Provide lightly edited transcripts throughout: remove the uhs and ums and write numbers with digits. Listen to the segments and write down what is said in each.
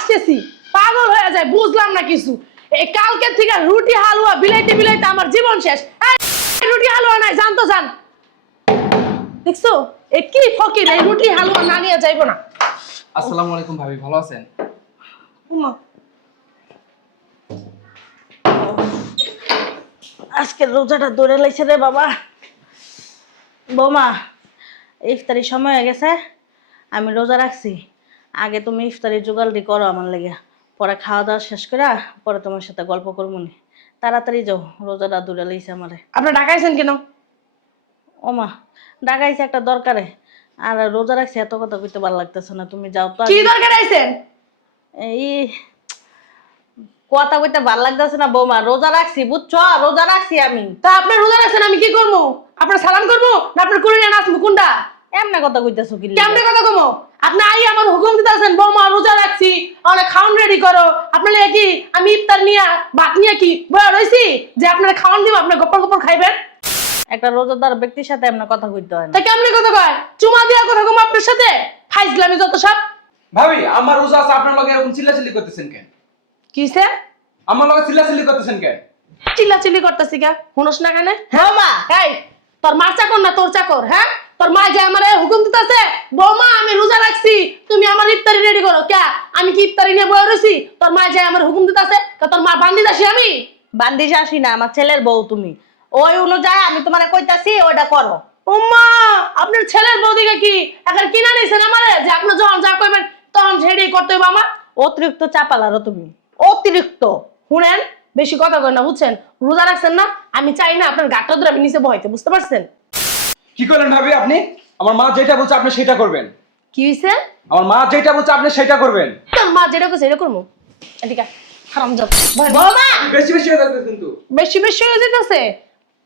আসতেছি পাগল হয়ে যায় বুঝলাম না কিছু এই কালকে থেকে রুটি হালুয়া বিলাইতে বিলাইতে আমার জীবন শেষ এই রুটি হালুয়া নাই জানতো জান দেখছো এ কি ফকির এই রুটি হালুয়া না নিয়ে যাইবো না আসসালামু আলাইকুম ভাবি, ভালো আছেন? উমা। আজকে রোজাটা ধরে লাইছে রে বাবা বৌমা ইফতারির সময় হয়ে গেছে আমি রোজা রাখছি আগে তুমি ইফতারির জোগাড়টি করো আমার লেগে পরে খাওয়া দাওয়া শেষ করে পরে তোমার সাথে গল্প করবো নি তাড়াতাড়ি যাও রোজাটা ধরে লাইছে আমারে আপনি ঢাকাইছেন কেন? ওমা ডাকাইছে একটা দরকারে আর রোজা রাখছি এত কথা কইতে ভালো লাগতেছে না তুমি যাও তো কি দরকার আইছেন? এই কথা কইতে ভালো লাগতেছে না বৌমা রোজা রাখছি বুঝছো রোজা রাখছি আমি তা আপনি রোজা রাখছেন আমি কি করবো? আপনার সালাম করবো না আপনার কুড়িয়ে নাচবো কোনটা? এমনি কথা কইতেছো কি কেমনে কথা কমো? আপনি আই আমার হুকুম দিতেছেন বৌমা রোজা রাখছি অনেক খাওয়ান রেডি করো আপনার কি আমি ইফতার নিয়ে ভাত নিয়ে কি বয়া রয়েছি যে আপনার খাওয়ান দিব আপনি গোপন গোপন খাইবেন? একটা রোজাদার ব্যক্তির সাথে এমনি কথা কইতে হয় না তা কেমনে কথা কয়? চুমা দিয়া কথা কম আপনার সাথে ফাইজলামি যত সব। ভাবি আমার রোজা আছে, আপনার লগে এরকম চিল্লাচিল্লি করতেছেন কেন? কিসে আমার লগে চিল্লাচিল্লি করতেছেন কেন? চিল্লাচিল্লি করতেছি কে হুনস না কেন? হ্যাঁ মা এই তোর মার চাকর না তোর চাকর? হ্যাঁ তোর মা যে আমার হুকুম দিতেছে বৌমা আমি রোজা রাখছি তুমি আমার ইফতারি রেডি করো কে আমি কি ইফতারি নিয়ে বয়ে রয়েছি? তোর মা যে আমার হুকুম দিতেছে তোর মা বান্দি দাসি আমি? বান্দিশ আসি না আমার ছেলের বউ তুমি ওই অনুযায়ী আমি তোমারে কইতাছি ওইটা করো উম্মা আপনার ছেলের বৌদিকে কি এখন কিনা নিছেন আমারে যে আপনি যখন যা কইবেন তখন রেডি করতে হবে আমার? অতিরিক্ত চাপালারো তুমি অতিরিক্ত শুনেন বেশি কথা কই না বুঝছেন রোজা রাখছেন না আমি চাই না আপনার গাটটা ধরে আমি নিচে বহাইতে বুঝতে পারছেন? কি করলেন ভাবি আপনি? আমার মা যেটা বলছে আপনি সেটা করবেন। কি হইছে? আমার মা যেটা বলছে আপনি সেটা করবেন। তোর মা যেটা কইছে এটা করবো এদিকে হারামজাদ বৌমা বেশি বেশি হয়ে যাচ্ছে কিন্তু। বেশি বেশি হয়ে যেতেছে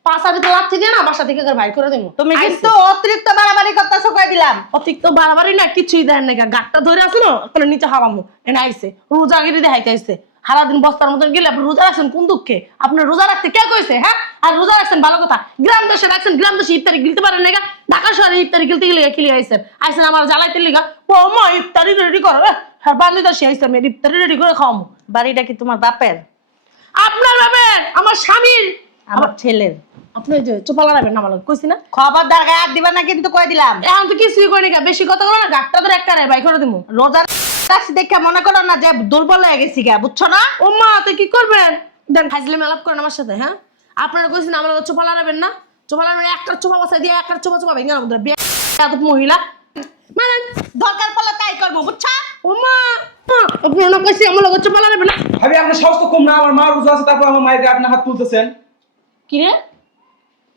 পাঁচা ভিতরে লাথি দিয়ে না বাসা থেকে ভাই করে দেবো তুমি কিন্তু অতিরিক্ত বাড়াবাড়ি করতেছো কই দিলাম অতিরিক্ত বাড়াবাড়ি না কিছুই দেন না গাটটা ধরে আছে না ওখানে নিচে হারামো এনে আইছে রোজা গিরি দেখাইতে আইছে সারাদিন বস্তার মতন গেলে আপনি রোজা রাখছেন কোন দুঃখে? আপনার রোজা রাখতে কে কইছে? হ্যাঁ আর রোজা রাখছেন ভালো কথা গ্রাম দেশে রাখছেন গ্রাম দেশে ইফতারি গিলতে পারেন না ঢাকা শহরে ইফতারি গিলতে গেলে কি আইছেন আইছেন আমার জ্বালাইতে লিগা ও মা ইফতারি রেডি করো হ্যাঁ বান্ধি দাসি আইছে আমি ইফতারি রেডি করে খাওয়াবো। বাড়িটা কি তোমার বাপের? আপনার বাবার আমার স্বামীর আমার ছেলের। আপনি যে চোপালা রাখবেন না আমার কইছি না খবরদার গায়ে হাত দিবা না কিন্তু কই দিলাম এখন তো কিছুই করি না বেশি কথা বলো না গাটটা ধরে একটা বাই করে দেবো। রোজা রাখছি দেখে মনে করো না যে দুর্বল হয়ে গেছি গা বুঝছো না? ও মা তুই কি করবেন? দেন ফাইজলে মেলাপ করেন আমার সাথে হ্যাঁ আপনারা কইছেন আমার চোপা লাগাবেন না চোপা লাগাবেন একটা চোপা বসাই দিয়ে একটা চোপা চোপা ভেঙে আমাদের বিয়ে মহিলা মানে দরকার পড়লে তাই করবো বুঝছো? ও মা আপনারা কইছি আমার লগে চোপা লাগাবেন না। ভাবি আপনার সাহস তো কম না, আমার মা রোজা আছে তারপর আমার মায়ের গায়ে আপনি হাত তুলতেছেন।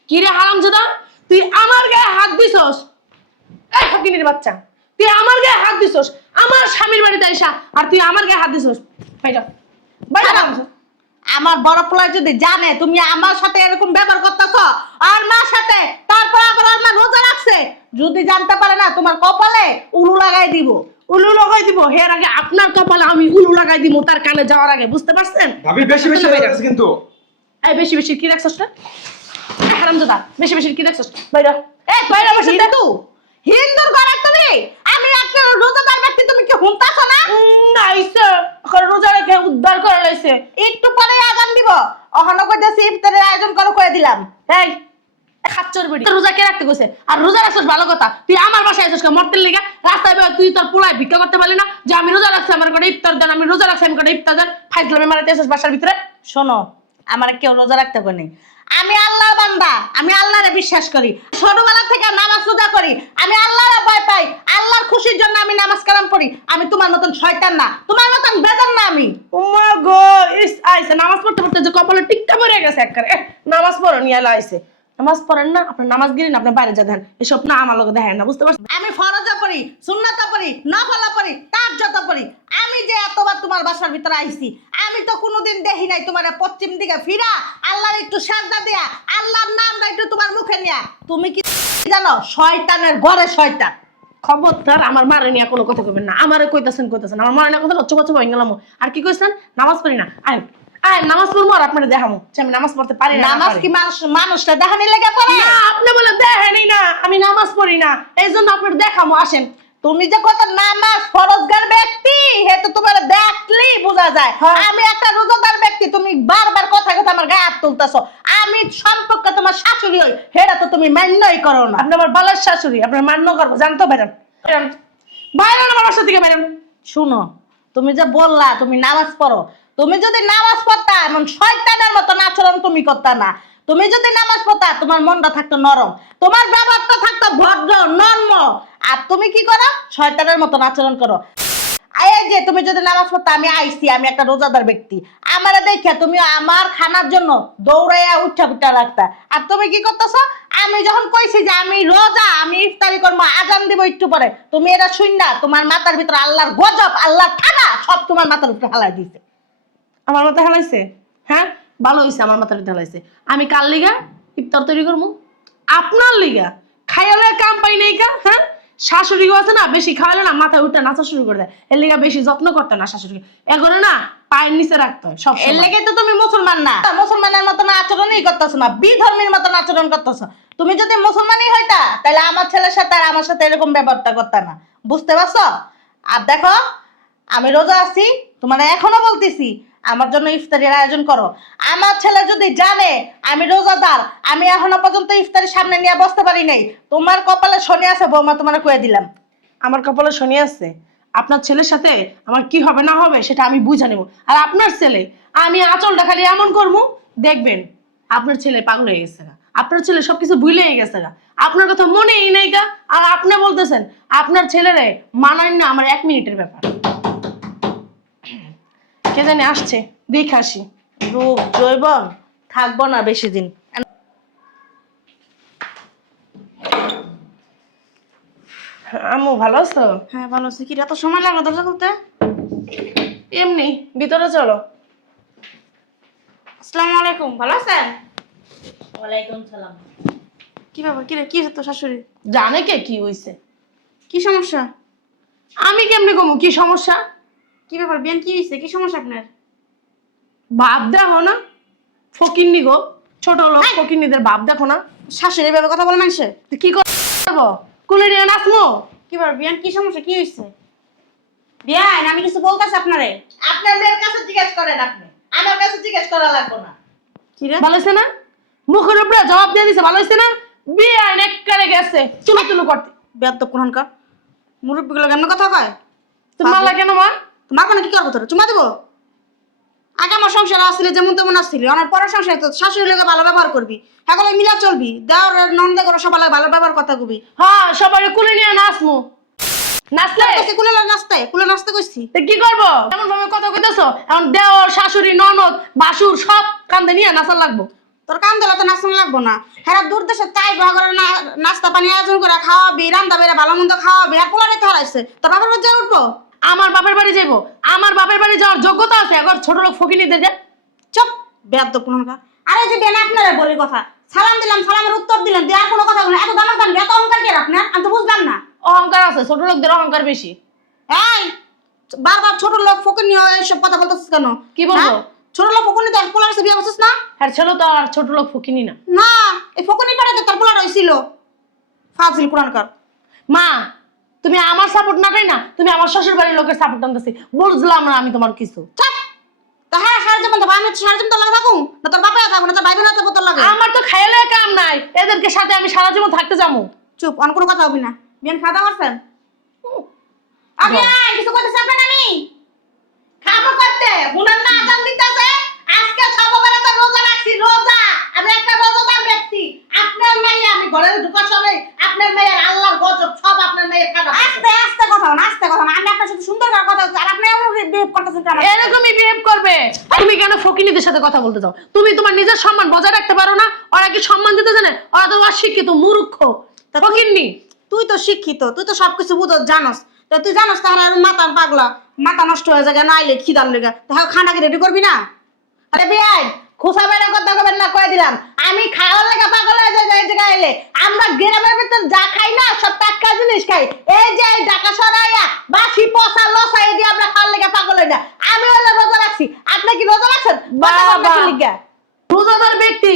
কিরে হারামজাদা তুই আমার গায়ে হাত দিছস? এই ফকিনীর বাচ্চা তুই আমার গায়ে হাত দিছস আমার স্বামীর বাড়িতে আইসা আর তুই আমার গায়ে হাত দিছস বাইরা বাইরা আমার বড় পোলা যদি জানে তুমি আমার সাথে এরকম ব্যবহার করতেছো আর মার সাথে তারপর আবার আমার রোজা রাখছে যদি জানতে পারে না তোমার কপালে উলু লাগাই দিব। উলু লাগাই দিব হের আগে আপনার কপালে আমি উলু লাগাই দিব তার কানে যাওয়ার আগে বুঝতে পারছেন? ভাবি বেশি বেশি হয়ে যাচ্ছে কিন্তু। এই বেশি বেশি কি দেখছস না হারামজাদা বেশি বেশি কি দেখছস বাইরা এই বাইরা বসে হিন্দু হিন্দুর ঘরে তুমি আমি একটা রোজাদার ব্যক্তি তুমি কি হুনতাছো না? নাইছে এখন রোজা রেখে উদ্ধার করে লাইছে একটু পরে আজান দিব অহনো কইতাছি ইফতারের আয়োজন করো কই দিলাম। এই খাচ্চর বেড়ি রোজা কে রাখতে কইছে? আর রোজা রাখছস ভালো কথা তুই আমার বাসায় আইছস কা মরতের লিগা রাস্তায় তুই তোর পোলায় ভিক্ষা করতে পারলি না যে আমি রোজা রাখছি আমার করে ইফতার দেন আমি রোজা রাখছি আমার করে ইফতার দেন ফাইজলামে মারাতে আইছস বাসার ভিতরে। শোনো আমার কেউ রোজা রাখতে কই নাই আমি আল্লাহর বান্দা আমি আল্লাহরে বিশ্বাস করি ছোটবেলা থেকে নামাজ রোজা করি আমি আল্লাহরে ভয় পাই আল্লাহর খুশির জন্য আমি নামাজ কালাম পড়ি আমি তোমার মতন শয়তান না তোমার মতন বেজান না আমি। ও মা গো ইস আইছে নামাজ পড়তে পড়তে যে কপালে টিক্কা পড়ে গেছে একবারে নামাজ পড়ো নিয়ে আইছে নামাজ পড়েন না আপনার নামাজ গিরেন আপনি বাইরে যা দেন এসব না আমার লগে দেখেন না বুঝতে পারছেন? আমি ফরজা পড়ি সুন্নাতা পড়ি নফলা পড়ি তাহাজ্জুদ পড়ি আমি যে এতবার তোমার বাসার ভিতরে আইছি আমি তো কোনোদিন দেখি নাই তোমার পশ্চিম দিকে ফিরা আল্লাহর একটু সাজদা দেয়া আল্লাহর নামটা একটু তোমার মুখে নিয়া তুমি কি জানো শয়তানের ঘরে শয়তান। খবরদার আমার মারে নিয়ে কোনো কথা কইবেন না আমারে কইতাছেন আমার মারে না কথা লচ্ছ পচ্ছ হয়ে গেলাম আর কি কইছেন নামাজ পড়ি না আয় আয় নামাজ পড়বো আর আপনারা দেখামো যে আমি নামাজ পড়তে পারি না। নামাজ কি মানুষটা দেখানি লেগে পড়ে না আপনি বলে দেখেনই না আমি নামাজ পড়ি না এই জন্য আপনার দেখামো আসেন। তুমি যে কত নামাজ ফরজগার ব্যক্তি হে তো তোমার দেখ বোঝা যায়। হ্যাঁ। আমি একটা রোজাদার ব্যক্তি, তুমি বারবার কথা কথা আমার গায়ে হাত তুলতেছো। আমি সম্পর্কে তোমার শাশুড়ি হই, সেটা তো তুমি মান্যই করো না। আপনি আমার বালার শাশুড়ি, আপনার মান্য করবো, জানতো বেরেন বাইরেন আমার বাসা থেকে বেরেন। শুনো, তুমি যে বললা তুমি নামাজ পড়ো, তুমি যদি নামাজ পড়তা এমন শয়তানের মতন আচরণ তুমি করতা না। তুমি যদি নামাজ পড়তা তোমার মনটা থাকতো নরম, তোমার ব্যবহারটা থাকতো ভদ্র নর্ম। আর তুমি কি করো? শয়তানের মতন আচরণ করো। এই যে তুমি যদি নামাজ পড়তা, আমি আইছি, আমি একটা রোজাদার ব্যক্তি, আমারে দেখে তুমি আমার খানার জন্য দৌড়াইয়া উঠা উঠা রাখতা। আর তুমি কি করতেছো? আমি যখন কইছি যে আমি রোজা, আমি ইফতারি করবো, আজান দিব একটু পরে, তুমি এটা শুন না, তোমার মাথার ভিতরে আল্লাহর গজব, আল্লাহর ঠান্ডা সব তোমার মাথার উপরে হালাই দিছে। আমার মাথা হেলাইছে? হ্যাঁ, ভালো হয়েছে আমার মাথার ভিতরে হেলাইছে। আমি কাল লিগা ইফতার তৈরি করবো, আপনার লিগা খাইয়ালে কাম পাই নাই কা। হ্যাঁ, শাশুড়িও আছে না, বেশি খাওয়ালে না মাথায় উঠে নাচা শুরু করে দেয়। এর লিগা বেশি যত্ন করতে না শাশুড়ি, এগুলো না পায়ের নিচে রাখতে হয় সব। এর লেগে তো তুমি মুসলমান না, মুসলমানের মতন আচরণই করতেছো না, বিধর্মীর মতন আচরণ করতেছো। তুমি যদি মুসলমানই হইতা তাহলে আমার ছেলের সাথে আর আমার সাথে এরকম ব্যবহারটা করতে না, বুঝতে পারছো? আর দেখো, আমি রোজা আছি, তোমার এখনো বলতেছি আমার জন্য ইফতারির আয়োজন করো। আমার ছেলে যদি জানে আমি রোজাদার, আমি এখনো পর্যন্ত ইফতারির সামনে নিয়ে বসতে পারি নাই। তোমার কপালে শনি আছে বৌমা, তোমার কয়ে দিলাম। আমার কপালে শনি আছে, আপনার ছেলের সাথে আমার কি হবে না হবে সেটা আমি বুঝে নেব। আর আপনার ছেলে, আমি আঁচলটা খালি এমন করবো, দেখবেন আপনার ছেলে পাগল হয়ে গেছে গা, আপনার ছেলে সবকিছু ভুলেই গেছে গা, আপনার কথা মনেই নেই গা। আর আপনি বলতেছেন আপনার ছেলেরে মানায় না, আমার 1 মিনিটের ব্যাপার। কে জানি আসছে, দেখে আসি। রূপ জৈবন থাকবো না বেশি দিন। আম্মু ভালো আছো? হ্যাঁ ভালো আছি। কি এত সময় লাগলো দরজা খুলতে? এমনি ভিতরে চলো। আসসালামু আলাইকুম, ভালো আছেন? ওয়ালাইকুম সালাম। কি ব্যাপার, কি রে, কি হয়েছে তোর শাশুড়ি? জানে কে কি হয়েছে? কি সমস্যা? আমি কেমনি কমু কি সমস্যা? কি ব্যাপার বিয়ান, কি হয়েছে, কি সমস্যা আপনার? বাপ দেখো না, ফকিন্নি গো, ছোট লোক ফকিন্নিদের বাপ দেখো না। শাশুড়ি ব্যাপারে কথা বলে মানুষে? তো কি করবো, কুলে নিয়ে নাচমো? কি ব্যাপার বিয়ান, কি সমস্যা, কি হয়েছে? বিয়ান আমি কিছু বলতেছি আপনারে। আপনার মেয়ের কাছে জিজ্ঞেস করেন, আপনি আমার কাছে জিজ্ঞেস করা লাগবে না। কি রে? ভালো হয়েছে না? মুখের উপরে জবাব দিয়ে দিছে, ভালো হয়েছে না? বিয়ে এক করে গেছে চুলো তুলো করতে। বেয়াদ কোনখানকার মুরব্বীগুলো কেমন কথা কয়? তুমি মারলা কেন মা? তোমার কোনো কি করবো, তোর চুমা দেবো? আগে আমার সংসার আসলে যেমন তেমন আসছিল, আমার পরের সংসার তো শাশুড়ি লোকে ভালো ব্যবহার করবি, এখন মিলা চলবি, দেওয়ার নন্দে করে সবাই ভালো ব্যবহার কথা কবি। হ্যাঁ, সবাই কুলে নিয়ে নাচমু। নাচলে কুলে নাচতে কইছি। তো কি করবো? এমন ভাবে কথা কইতেছো, এখন দেওর শাশুড়ি ননদ বাসুর সব কান্দে নিয়ে নাচার লাগবো। তোর কাম দিলে তো নাচন লাগবো না। হ্যাঁ, দূর দেশে চাই করে নাস্তা পানি আয়োজন করে খাওয়াবি, রান্না বেড়ে ভালো মন্দ খাওয়াবি, আর পোলারে তো হারাইছে, তোর বাবার বাড়ি যাই উঠবো? আমার বাপের বাড়ি যাইবো? আমার বাপের বাড়ি যাওয়ার যোগ্যতা আছে এখন ছোট লোক ফকিনিদের যে? চুপ, বেয়াদ তো কোনো। আরে যে বেন আপনারা বলি কথা, সালাম দিলাম, সালামের উত্তর দিলেন, দিয়ে আর কোনো কথা বলেন, এত দাম দাম এত অহংকার কি আপনার? আমি তো বুঝলাম না। অহংকার আছে, ছোট লোকদের অহংকার বেশি। এই বারবার ছোট লোক ফকির নিয়ে এসব কথা বলতেছিস কেন? কি বলবো? হ্যাঁ? ছোট লোক ফকির নিয়ে পোলার বিয়ে করছিস না? আর ছেলে তো আর ছোট লোক ফকিনি না। না, এই ফকির পাড়ে তো তোর পোলার হয়েছিল। ফাজিল কোরআনকার। মা, তুমি আমার সাপোর্ট না, তাই না? তুমি আমার শ্বশুর বাড়ির লোকের সাপোর্ট আনতেছি, বুঝলাম না আমি তোমার কিছু। চাপ। তা হ্যাঁ, সারা জীবন তো আমি সারা জীবন তো লাগা থাকুম না, তোর বাবা থাকুন না, তোর ভাই বোন থাকবো, তোর লাগে। আমার তো খাইলে কাম নাই, এদেরকে সাথে আমি সারা জীবন থাকতে যাবো। চুপ, অন্য কোনো কথা হবি না। বিয়ান খাওয়া দাওয়া করছেন? আমি কিছু করতেছি আপনার আমি খাবো করতে বুনার না আজান দিতেছে। আজকে সববেলা তো রোজা রাখছি, রোজা। আমি একটা রোজাদার ব্যক্তি। আপনার মেয়ে, আমি ঘরে ঢোকার সময় আপনার মেয়ের আল্লাহর গজব সব আপনার মেয়ের খারাপ। আস্তে আস্তে কথা বল, আস্তে কথা বল। আমি আপনার সাথে সুন্দর করে কথা বলছি, আর আপনি এমন বিহেভ করতেছেন কেন? এরকমই বিহেভ করবে। তুমি কেন ফকিনীদের সাথে কথা বলতে চাও? তুমি তোমার নিজের সম্মান বজায় রাখতে পারো না? ওরা কি সম্মান দিতে জানে? ওরা তো অশিক্ষিত মূর্খ ফকিন্নি। তুই তো শিক্ষিত, তুই তো সবকিছু বুঝো, জানোস। তা তুই জানোস তাহলে মাথা পাগলা, মাথা নষ্ট হয়ে যায় না আইলে খিদার লেগে, তাহলে খানা কি রেডি করবি না? আরে বিয়াই খোসা বাইরে কথা কবেন না, কয়ে দিলাম। আমি খাওয়ার লেগে পাগল হয়ে যাই এই জায়গায় এলে। আমরা গ্রামের ভিতর যা খাই না সব টাটকা জিনিস খাই। এই যে এই ঢাকা সরাইয়া বাসি পচা লসা এই দিয়ে আমরা খাওয়ার লেগে পাগল হই না। আমি হলে রোজা রাখছি, আপনি কি রোজা রাখছেন? বাবা, রোজাদার ব্যক্তি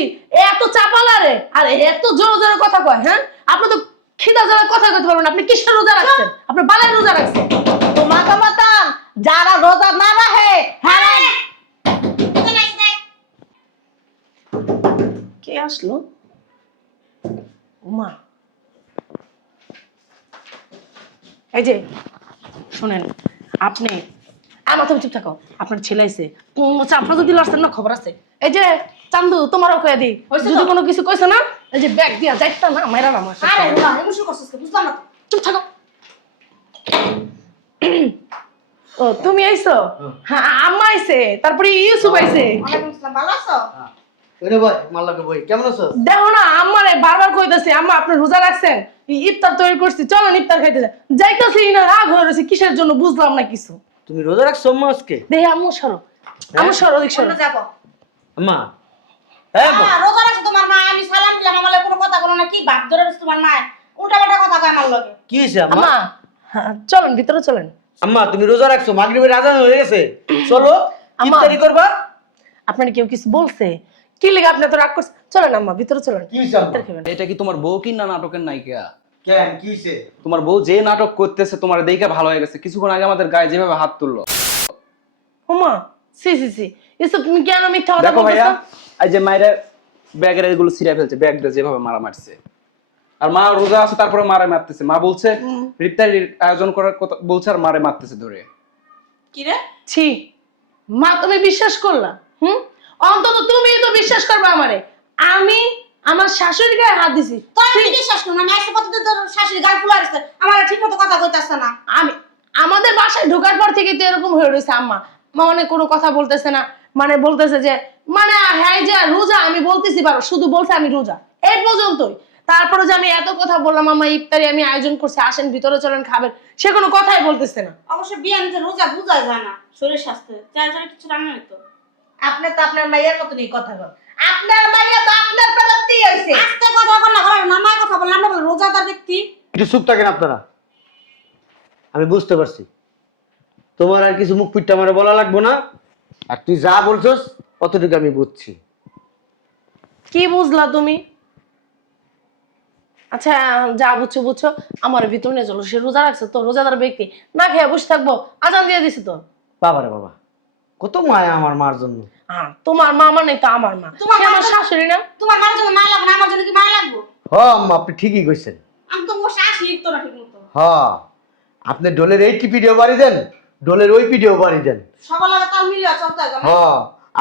এত চাপালারে আর এত জোরে জোরে কথা কয়। হ্যাঁ, আপনি তো খিদা জোরে কথা কইতে পারবেন না। আপনি কিসের রোজা রাখছেন? আপনি বালের রোজা রাখছেন। তোমাকে মতন যারা রোজা না রাখে হ্যাঁ আসলো? মা, এই যে শুনেন, আপনি আমার তুমি চুপ থাকো। আপনার ছেলে আইছে, চাপা যদি লড়ছেন না খবর আছে। এই যে চান্দু, তোমারও কয়ে দিই, যদি কোনো কিছু কইছে না, এই যে ব্যাগ দিয়া যাইতা না মাইরা আমার সাথে। আরে রোজা এমন শুরু করছিস বুঝলাম না তো। চুপ থাকো। ও তুমি আইছো? হ্যাঁ, আম্মা আইছে, তারপরে ইউসুফ আইছে। ওয়ালাইকুম আসসালাম, ভালো আছো? ওরে ভাই মাল্লাকে ভাই কেমন আছো? দেখো না, আম্মারে বারবার কইতাছে আম্মা আপনি রোজা রাখছেন, ইফতার তৈরি করছি, চলেন ইফতার খাইতে যাইতাছি না, রাগ হয়ে রয়েছে কিসের জন্য বুঝলাম না কিছু। তুমি রোজা রাখছো আম্মা আজকে? দেখে আম্মু সরো, আম্মু সরো, ওদিক সরো। আমরা যাবো। আম্মা হ্যাঁ রোজা রাখছো তোমার মা, আমি সালাম দিলাম, আমার লগে কোনো কথা বলো না, কি বাপ ধরে রয়েছে তোমার মা, উল্টাপাল্টা কথা কয় আমার লগে। কি হয়েছে আম্মা? আম্মা হ্যাঁ, চলেন ভিতরে চলেন। আম্মা তুমি রোজা রাখছো, মাগরিবের আজান হয়ে গেছে, চলো আম্মা। ইফতারি করবা। আপনার কেউ কিছু বলছে? কি লেগে আপনি এত রাগ করছেন? চলেন আম্মা ভিতরে চলেন, কি হয়েছে আম্মা? ইফতার খাবেন। এটা কি তোমার বউ কি না নাটকের নায়িকা? কেন কি হয়েছে? তোমার বউ যে নাটক করতেছে তোমার দেখে ভালো হয়ে গেছে, কিছুক্ষণ আগে আমাদের গায়ে যেভাবে হাত তুললো। ওমা, সি সি সি, এসব তুমি কেন মিথ্যা কথা দেখো ভাইয়া, বলতেছো? এই যে মায়ের ব্যাগের এগুলো ছিঁড়ে ফেলছে, ব্যাগটা যেভাবে মারা মারছে, আর মা রোজা আছে তারপরে মারে মারতেছে। মা বলছে ইফতারির আয়োজন করার কথা বলছে, আর মারে মারতেছে ধরে। কি রে? ছি, মা তুমি বিশ্বাস করলা? অন্তত তুমি তো বিশ্বাস করবে আমারে। আমি আমার শাশুড়ির গায়ে হাত দিছি, তোর আমি বিশ্বাস করব না, আমি আইসা কত তোর শাশুড়ি গাল ফুলা আসছে, আমার ঠিক মতো কথা কইতাছ না। আমি আমাদের বাসায় ঢোকার পর থেকে তো এরকম হয়ে রয়েছে আম্মা। মা মানে কোনো কথা বলতেছে না, মানে বলতেছে যে মানে হ্যাঁ যে রোজা, আমি বলতেছি পারো, শুধু বলছে আমি রোজা, এই পর্যন্তই। তারপরে যে আমি এত কথা বললাম আম্মা ইফতারি আমি আয়োজন করছি, আসেন ভিতরে চলেন খাবেন, সে কোনো কথাই বলতেছে না। অবশ্য বিয়ে নিতে রোজা বুঝা যায় না, শরীর স্বাস্থ্য চার চার কিছু রান্না হইতো। আপনি তো আপনার মাইয়ের মতনই কথা বল, আপনার মাইয়া তো আপনার পেলাতেই হইছে। আস্তে কথা বল না, ঘরে নামায় কথা বল, আমরা বল রোজাদার ব্যক্তি। একটু চুপ থাকেন আপনারা, আমি বুঝতে পারছি তোমার আর কিছু মুখ পিটটা আমারে বলা লাগবো না, আর তুই যা বলছস অতটুকু আমি বুঝছি। কি বুঝলা তুমি? আচ্ছা যা বুঝছো বুঝছো, আমার ভিতরে নিয়ে চলো। সে রোজা রাখছে তো, রোজাদার ব্যক্তি, না খেয়ে বসে থাকবো? আজান দিয়ে দিছি তো। বাবারে বাবা, কত মায়া আমার মার জন্য। হ্যাঁ, তোমার মা মানে তো আমার মা, তোমার সে মা আমার তো- শাশুড়ি না? তোমার মায়ের জন্য মায়া লাগবে না, আমার জন্য কি মায়া লাগবো? হ আম্মা আপনি ঠিকই কইছেন। আমি তো বসে আসি লিখতো না ঠিক মতো। হ আপনি ডোলের এই পিডিও বাড়ি দেন, ডোলের ওই পিডিও বাড়ি দেন। সবার লাগে তাল মিলিয়ে চলতে হয়। হ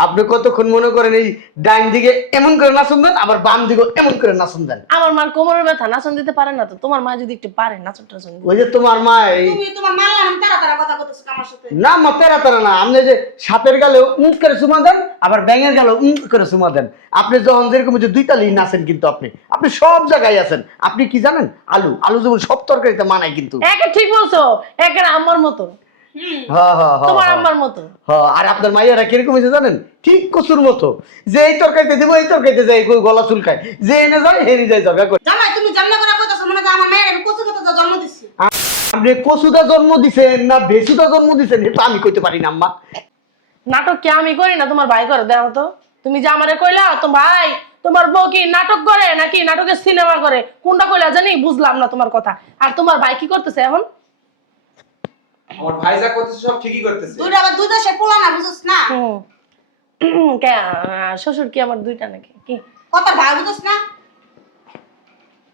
আপনি কতক্ষণ মনে করেন এই ডাইন দিকে এমন করে নাচন দেন, আবার বাম দিকে এমন করে নাচন দেন। আমার মার কোমরের ব্যথা, নাচন দিতে পারে না তো। তোমার মা যদি একটু পারে নাচন টাচন দিতে। ওই যে তোমার মা এই তুমি তোমার মানলাম আমি তারা তারা কথা কইতেছ আমার সাথে। না মা তেরা তেরা না, আপনি যে সাপের গালেও করে চুমা দেন, আবার ব্যাঙের গালেও করে চুমা দেন। আপনি যখন যেরকম যে দুই তালি নাচেন, কিন্তু আপনি সব জায়গায় আছেন। আপনি কি জানেন, আলু আলু যেমন সব তরকারিতে মানায় কিন্তু। একে ঠিক বলছো, একে আম্মার মতো, হ্যাঁ হ্যাঁ হ্যাঁ তোমার আম্মার মতো। হ্যাঁ, আর আপনার মাইয়ারা কিরকম হয়েছে জানেন, ঠিক কচুর মতো, যে এই তরকারিতে দেবো এই তরকারিতে যায় গলা চুলকায়, যে এনে যায় হেরি যায় ঝগড়া করে। জামাই তুমি জামনা করে কইতাছ মনে হয় আমার মেয়ের আমি কচু কথা জন্ম দিছি। আপনি কচুদা জন্ম দিছেন না বেসুদা জন্ম দিছেন এটা আমি কইতে পারি না আম্মা। নাটক কি আমি করি না তোমার ভাই করে? দেখো তো, তুমি যে আমারে কইলা তো ভাই তোমার বউ কি নাটক করে নাকি নাটকের সিনেমা করে, কোনটা কইলা জানি বুঝলাম না তোমার কথা। আর তোমার ভাই কি করতেছে এখন? আমার ভাই যা করতেছে সব ঠিকই করতেছে। দুইটা আবার দুই দেশে পোলা না বুঝছ না? কে শ্বশুর কি আমার দুইটা নাকি? কি কথা ভাই বুঝছ না?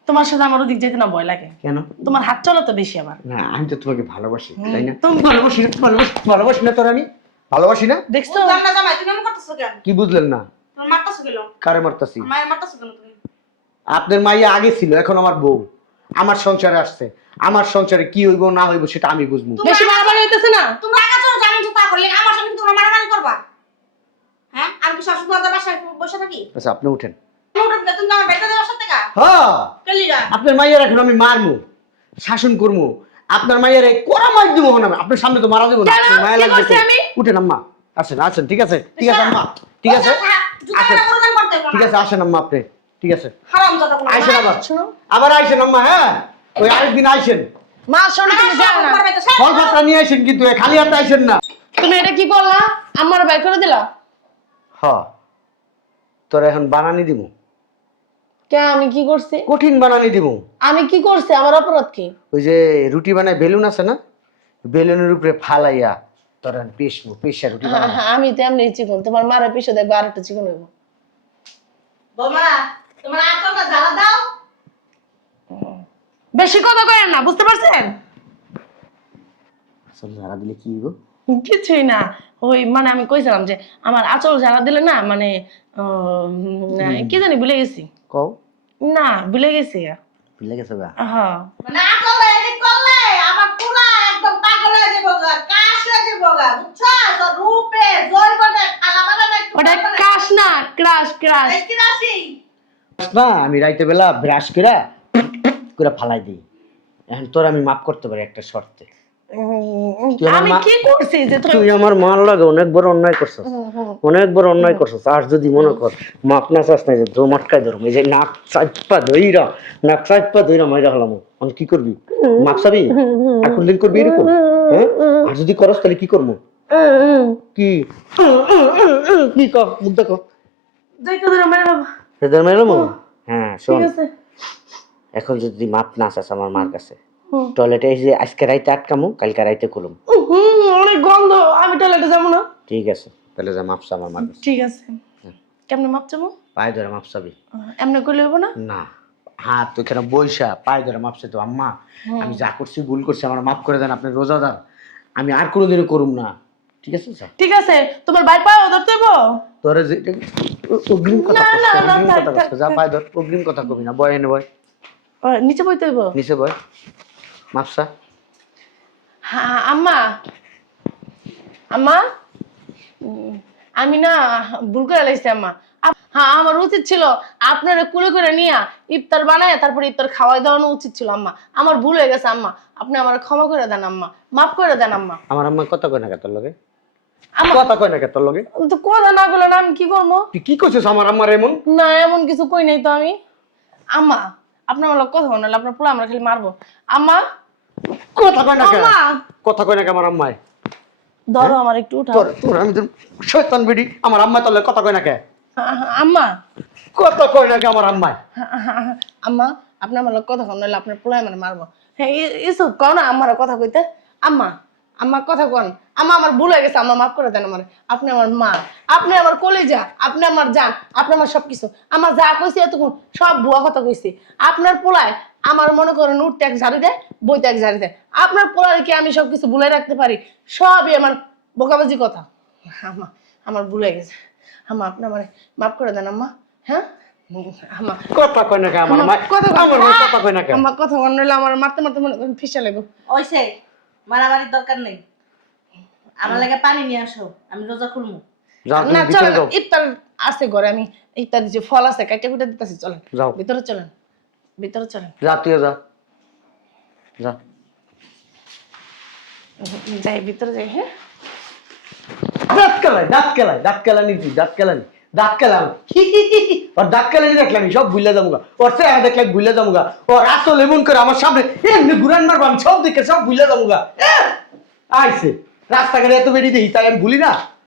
তোমার সাথে আমার ওদিক যেতে না ভয় লাগে? কেন? তোমার হাত চলো তো বেশি আমার। না আমি তো তোমাকে ভালোবাসি, তাই না? তুমি ভালোবাসি না, ভালোবাসি না তোর, আমি ভালোবাসি না। দেখছো? বুঝলাম না জামাই তুমি এমন করতেছ কেন? কি বুঝলেন না? তুমি মারতাছ কেন? কারে মারতাছি? মায়ের মারতাছ কেন তুমি? আপনার মাইয়া আগে ছিল, এখন আমার বউ আমার সংসারে আসছে। আমার সংসারে কি হইব না হইব সেটা আমি বুঝবো। বেশি বাড়াবাড়ি হইতেছে না? তোমরা আগে চলো জামিন তো তা করলে আমার সামনে তোমরা মারামারি করবা। হ্যাঁ আমি কি শাশুড়ি দাদা বাসায় বসে থাকি? আচ্ছা আপনি উঠেন। তুমি আমার বেটা দেওয়ার সাথে গা হ্যাঁ কেলিরা আপনার মাইয়ার এখন আমি মারমু, শাসন করবো। আপনার মাইয়ারে কোরা মার দিব না, আপনার সামনে তো মারা দেবো না। কেন? আপনার মায়া কি লাগবে করছি তো। আমি? উঠেন আম্মা, আসেন আসেন, ঠিক আছে ঠিক আছে আম্মা, ঠিক আছে আসেন, ঠিক আছে আসেন আম্মা আপনি, ঠিক আছে হারাম জাদা কোন আইসেন আবার, শোনো, আবার আইসেন আম্মা। হ্যাঁ ওই আরেকদিন আইসেন, মা শোনো, তুমি যাও না। ফল পাতা নিয়ে আইসেন, কিন্তু এ খালি হাতে আইসেন না। তুমি এটা কি করলা? আমার বাই করে দিলা? হ্যাঁ তোর এখন বানানি দিব, কে আমি কি করছি? কঠিন বানানি দিব। আমি কি করছি? আমার অপরাধ কি? ওই যে রুটি বানায় বেলুন আছে না, বেলুনের উপরে ফালাইয়া তোর পেশা রুটি বানাবো। আমি তো এমনি চিকন, তোমার মারা পিছু দেখবো আর একটা চিকন হইব। বৌমা তোমার আঁচলটা জ্বালা দাও। বেশি কথা কয়েন না, বুঝতে পারছেন? আসলে ঝাড়া দিলে কি গো? কিছুই না, ওই মানে আমি কইছিলাম যে আমার আঁচল ঝাড়া দিলে না মানে কি জানি ভুলে গেছি। কও না ভুলে গেছি। ভুলে গেছো গা? হ্যাঁ মানে আঁচলটা এদিক করলে আমার পুরা একদম পাগল হয়ে যাবো গা, কাশ হয়ে যাবো গা, বুঝছো? তো রূপে জৈবনে খালা বানাবে একটু ওটা কাশ না, ক্রাশ ক্রাশ। কি রাশি? না আমি রাইতে বেলা ব্রাশ করে ফালাই দিই। এখন তোর আমি মাফ করতে পারি একটা শর্তে। তুই আমার আমি মা- কি করছি যে তুই আমার মার লাগে অনেক বড় অন্যায় করছস, অনেক বড় অন্যায় করছস। আর যদি মনে কর মাপ না চাস না, যে ধরো মটকায় ধরো, এই যে নাক চাপা ধইরা মাইরা হলাম, আমি কি করবি? মাপ চাবি? আর কোনদিন করবি এরকম? হ্যাঁ, আর যদি করস তাহলে কি করবো? কি কি কর, মুখ দেখো। দেখো ধরে মেরে দেবো। সেদের মেলাম। হ্যাঁ শোন, ঠিক আছে। এখন যদি মাপ না চাস আমার মার কাছে, টয়লেটে এসে আজকে রাইতে আটকামু, কালকে রাইতে করুম। অনেক গন্ধ, আমি টয়লেটে যাবো না। ঠিক আছে, তাহলে যা মাপসা আমার মার কাছে। ঠিক আছে, কেমনে মাপ চাবো? পায়ে ধরে মাপসাবি এমনি করলে হবো না? না, হাত ওইখানে বৈশা পায়ে ধরে মাপসে তো, আম্মা আমি যা করছি ভুল করছি, আমার মাফ করে দেন, আপনি রোজাদার, আমি আর কোনোদিনও করুম না। ঠিক আছে স্যার? ঠিক আছে, তোমার ভাই পায়ে ধরতে হবো? তোরে যে অগ্রিম কথা না, কইছ, না, না, অগ্রিম থাক, কথা থাক, কইছ, যা পায়ে ধর, অগ্রিম কথা কবি না। বয় এনে বয়, নিচে বইতে হইব। নিচে বয়, মাপসা। হ্যাঁ আম্মা, আম্মা আমি না ভুল করে লাইছি আম্মা। হ্যাঁ আমার উচিত ছিল আপনারা কুলে করে নিয়ে ইফতার বানায় তারপরে ইফতার খাওয়াই দেওয়ানো উচিত ছিল আম্মা। আমার ভুল হয়ে গেছে আম্মা, আপনি আমার ক্ষমা করে দেন আম্মা, মাফ করে দেন আম্মা। আমার আম্মা কথা কয় না কে তোর লগে? আম্মা কথা কয় না কে তোর লগে? তো কথা না বলে না আমি কি করবো? তুই কি করছিস আমার আম্মার এমন? না এমন কিছু কই নাই তো আমি। আম্মা আপনার আমার কথা বলেন, আপনার পুরো আমরা খালি মারবো। আম্মা কথা কয় না কে? আম্মা কথা কয় না কে আমার আম্মায়? ধরো আমার একটু উঠাও। তোর তোর আমি তো শয়তান বিড়ি, আমার আম্মা তোর লগে কথা কয় না কে? আম্মা কথা কয় না কে আমার আম্মায়? আম্মা আপনি আমার কথা কন, নাহলে আপনার পোলায় মানে মারবো। হ্যাঁ এসব কও না আমার কথা কইতে। আম্মা আমার কথা কন, আম্মা আমার ভুল হয়ে গেছে, আম্মা মাফ করে দেন আমার। আপনি আমার মা, আপনি আমার কলিজা, আপনি আমার জান, আপনি আমার সবকিছু। আমার যা কইছি এতক্ষণ সব ভুয়া কথা কইছি। আপনার পোলায় আমার মনে করেন উঠতে এক ঝাড়ি দেয়, বইতে এক ঝাড়ি দেয়। আপনার পোলায় কি আমি সবকিছু ভুলে রাখতে পারি? সবই আমার বোকাবাজি কথা। আম্মা আমার ভুল হয়ে গেছে, আম্মা আপনি আমার মাফ করে দেন আম্মা। হ্যাঁ আম্মা কথা কয় না কে আমার আম্মায়? কথা কন। আমার আম্মায় কথা কয় না কে? আমার কথা কন, নইলে আমার মারতে মারতে মনে করেন ফিসা লাগবে। ওইসে মারামারির দরকার নেই, আমার লাগে পানি নিয়ে আসো, আমি রোজা খুলবো। যাও তুমি না ভিতরে চলেন, যাও। ইফতার আছে ঘরে, আমি ইফতার দিচ্ছি, ফল আছে কাইটা কুইটা দিতেছি, চলেন যাও। ভিতরে চলেন, ভিতরে চলেন। যা তুইও যা, যা। যাই ভিতরে যাই। হ্যাঁ দাঁত কেলানি তুই, দাঁত কেলানি। ওর দাঁত কেলানি দেখলাম আমি সব ভুলে যাবো গা, ওর চেহারা দেখলাম ভুলে যাবো গা, ওর আসল এমন করে আমার সামনে এমনি ঘুরান মারবো, আমি সব দিকে সব ভুলে যাবো গা। আইসে রাস্তাঘাটে এত বেরিয়ে দিই, তাই আমি ভুলি না।